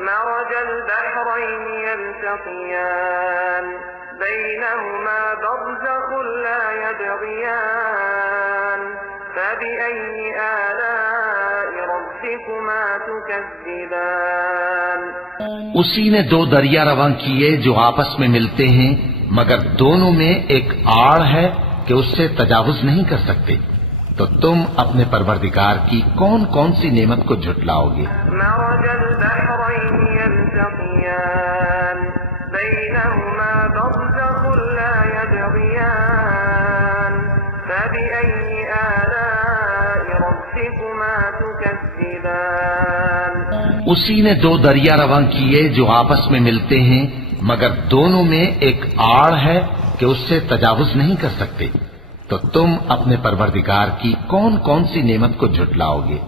مرج البحرين يلتقيان بينهما برزخ لا يبغيان فبأي آلاء ربكما تكذبان۔ اسی نے دو دریا رواں کیے جو آپس میں ملتے ہیں، مگر دونوں میں ایک آڑ ہے کہ اس سے تجاوز نہیں کر سکتے، تو تم اپنے پروردگار کی کون کون سی نعمت کو جھٹلاؤ گے؟ مرج البحرين يلتقيان بينهما برزخ لا يبغيان فبأي آلاء ربكما تكذبان۔ اسی نے دو دریا رواں کیے جو آپس میں ملتے ہیں، مگر دونوں میں ایک آڑ ہے کہ اس سے تجاوز نہیں کر سکتے، تو تم اپنے پروردگار کی کون کون سی نعمت کو جھٹلاؤ گے؟